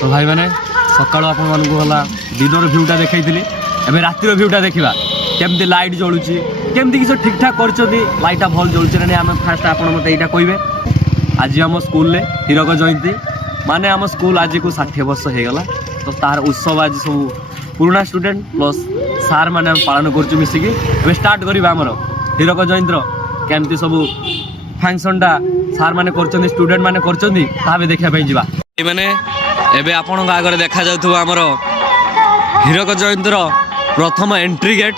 तो भाई मैंने सकाल आपला दिनर भ्यूटा देखी एवं रातिर भ्यूटा देखा केमती लाइट जलुची केमती किसी ठीक ठाक कर लाइटा भल जलुचे ना आम फास्ट आप मत यहाँ कहे आज आम स्कूल हीरक जयंती माने आम स्कूल आज को 60 वर्ष हो गला तो तार उत्सव आज सब पुराना स्टूडेंट प्लस सार मैंने पालन कर मिसिकी स्टार्ट करवा आमर हीरक जयंती केमती सब फंक्शनटा सार मैंने कर स्टूडेंट मैंने कर देखापी जा मैंने एवं आपण आगे देखा जाऊ आमर हीरक जयंती प्रथम एंट्री गेट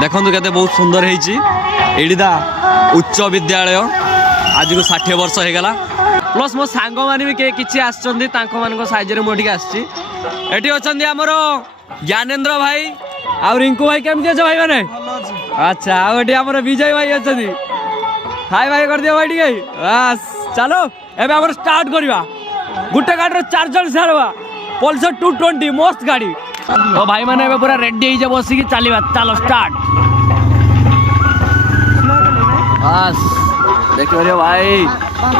देखो केते बहुत सुंदर होता उच्च विद्यालय आज को 60 वर्ष हो गला प्लस मो सांग मैंने भी किसी आसमान साइज मुझे आसी आमर ज्ञानेन्द्र भाई आ रिंकू भाई केमती अच्छे भाई मैंने अच्छा आम विजय भाई अच्छा हाय भाई कर दिया भाई टे बस चलो एवं आम स्टार्ट करवा गोटे गाड़ी 4 जन सारा पल्सर 220 मस्त गाड़ी तो भाई मैंने पूरा रेडी हो बसिकी चलवा चलो स्टार्ट बस देख भाई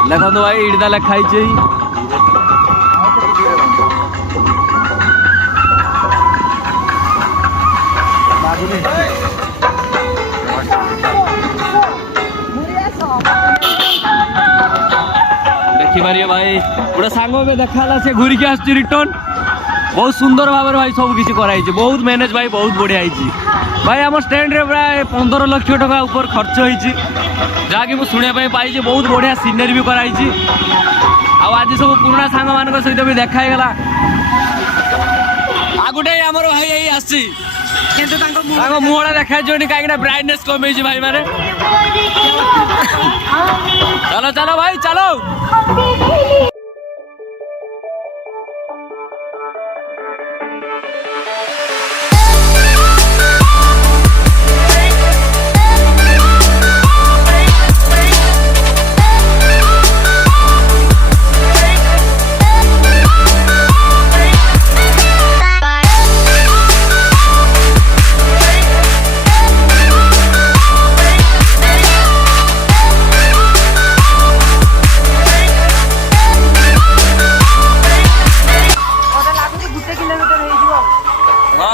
देखो भाई इटा लिखाई देखिपारे भाई गोटे सांग में देखा से घूरिकी आस रिटर्न बहुत सुंदर भाव भाई सब किसी कराई बहुत मैनेज भाई बहुत बढ़िया भाई आम स्टैंड रे प्राय 15 लाख टका ऊपर खर्च होती जहाँकि मुझे शुणापी पाई बहुत बढ़िया सीनरी भी कराई आज सब पुराना सांग मान सहित भी देखाईगला आ गोटे आमर भाई यही आसी मुहटा देखा कहीं ब्राइटनेस कम भाई माने चलो चलो भाई चलो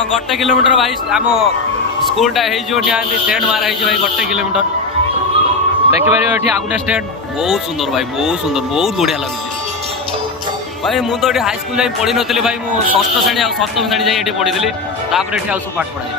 गोटे किलोमीटर भाई आम स्कूलटा निहाती स्टैंड मारा भाई गोटे किलोमीटर देखिपारे ये आगुटा स्टैंड बहुत सुंदर भाई बहुत सुंदर बहुत बढ़िया लगे भाई मुझे तो हाई स्कूल जाए पढ़ी नी भाई मुझे 6th श्रेणी और 7th श्रेणी जाए पढ़ी ये सब पाठ पढ़ाई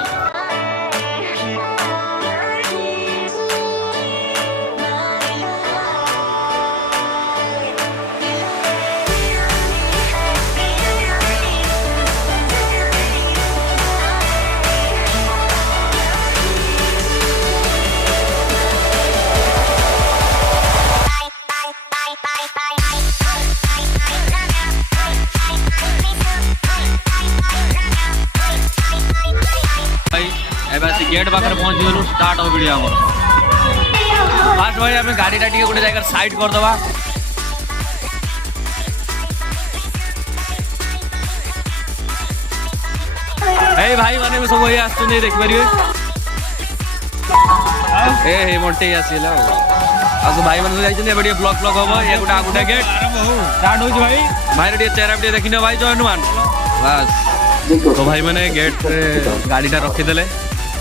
गेट पाखे पहुँच गलु स्टार्ट हो वीडियो आम फास्ट भाई आम गाड़ी टे गोटे जगह साइड करदे भाई मैंने भी सब ये आस देखिपारे ए मोटे आसला सब भाई मैंने जाइए ब्लॉक ब्लॉक हम ये गोटे गोटे गेट स्टार्ट हो भाई भाई चेहरा भी देखने भाई जय हनुमान बस तो भाई मैंने गेट गाड़ीटा रखीदे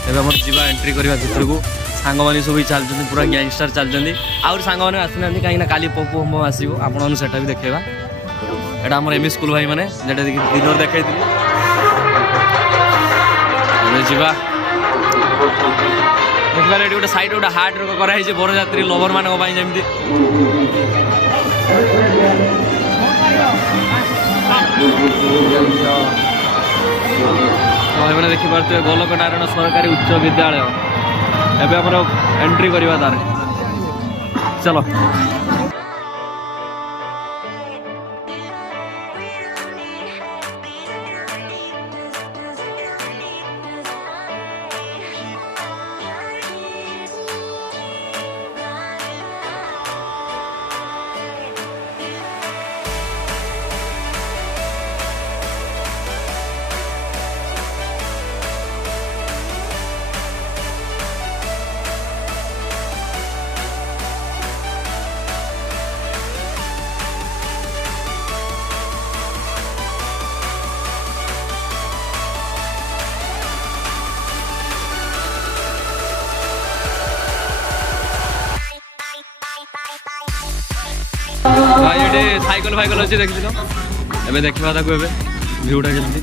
एवं आम जा एंट्री करवा भितर को सांग मैंने सब चलते पूरा गैंगस्टर चलते आउर सांग मैंने आसना कहीं काली पपु हम आसो आपन भी देखा यहाँ आम एमई स्कूल भाई मैंने जेटा दिनर देखी जा देखिए गोटे सैड गोटे हार्ट कराई बरजात्री लवर मान जमी भाई मैंने देखिपे गोलक नारायण सरकारी उच्च विद्यालय एवं आम एंट्री करवा तार चलो फाइकल अच्छी देखिल एवं देखा ताको भ्यूटा केमती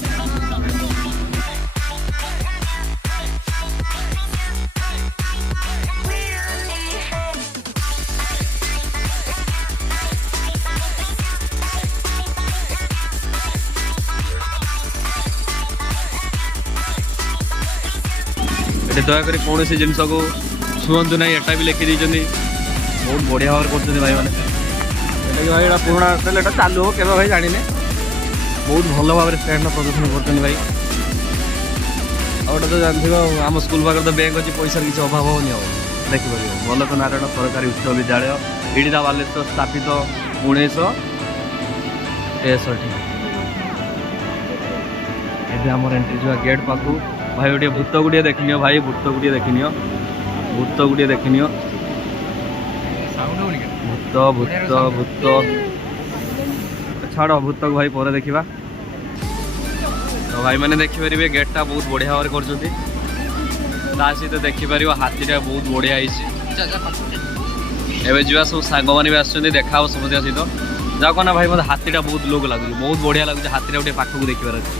दयाकोरी कौन से जिनस को छुअंतु ना एटा भी लिखी देते बहुत बढ़िया भाव कर भाई मैंने भाई पुराना स्टाइल एटा चालू हो के भाई जानी बहुत भल भाव स्टैंड प्रदर्शन कर भाई आउटा तो जानते आम स्कूल पाखे तो बैंक अच्छी पैसा किसी अभाव होनी हम देखिपर भल तो नारायण सरकारी उच्च विद्यालय इटा बालेश्वर स्थापित 1963 ये आम एंट्री जो गेट पाखु भाई गोटे भूत गुड़िया देखनी भाई भूत गुड़िया देखनी भूत गुड़िया देखनी भूत भूत भूत छाड़ भूत को भाई पर देखा तो भाई मैंने देखिपारे गेटा बहुत बढ़िया भाव कर सहित देखिपर हाथीटा बहुत बढ़िया एवं जुआ सब सांग मैंने भी आसुँच देखा समझ सहित जाओ ना भाई मतलब हाथीटा बहुत लोक लगुच बहुत बढ़िया लगुच हाथीटा गोटे पाखक देखिबार अच्छे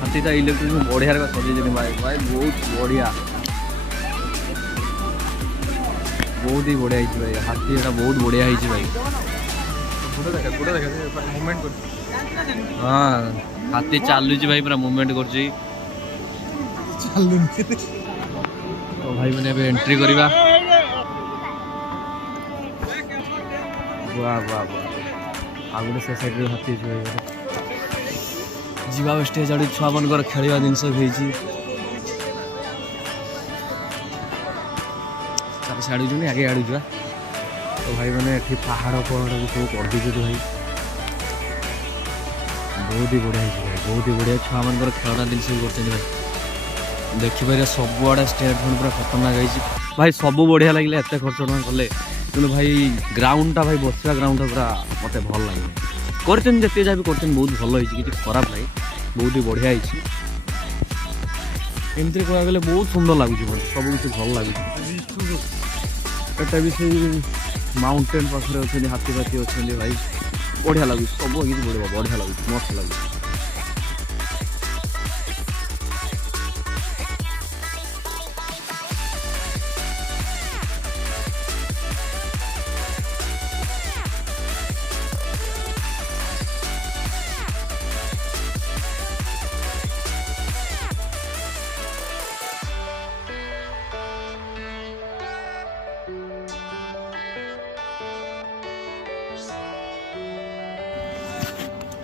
हाथीटा इलेक्ट्रिक बढ़िया सजे भाई भाई बहुत बढ़िया बहुत ही बढ़िया भाई हाथी एटा बहुत बढ़िया भाई हाँ हाथी चलुच भाई पूरा मूवमेंट कर तो भाई मैंने एंट्री करवा वाह वाह वाह आगे से साइड हाथी जीवा स्टेज आड़ छुआ मन खेलवा जिनस साड़ू आगे आड़ू जा तो भाई मैंने पहाड़ पहाड़ सब कर दी भाई बहुत ही बढ़िया भाई बहुत ही बढ़िया छुआ मन खेलना जिन कर भाई देखिए सबुआड़े स्टेट फ्रंट पूरा खतरनाक है भाई सब बढ़िया लगे एत खर्च टका कले कि भाई ग्राउंड भाई बसवा ग्राउंड पूरा मत भल लगे कर जहाँ भी कर बहुत भल किसी खराब ना बहुत ही बढ़िया एमती कह गले बहुत सुंदर लगुच सब किसी भल लगुच भी से माउंटेन पाखे अच्छे हाथी फाथी अच्छे भाई बढ़िया लगुच सब किसी बढ़िया लगुच मस्त लगुच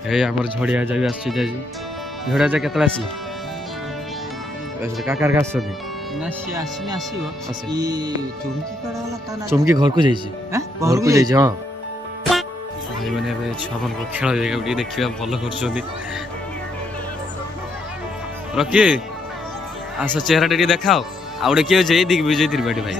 आमर झड़िया जा भी झड़िया जा केतला काकार का चमकी घर को जाइए घर को जाइए हाँ भाई मैंने छुआ मान खेल देखा भल कर रखिए आस चेहरा टे देखाओ आउ किए विजय त्रिपाठी भाई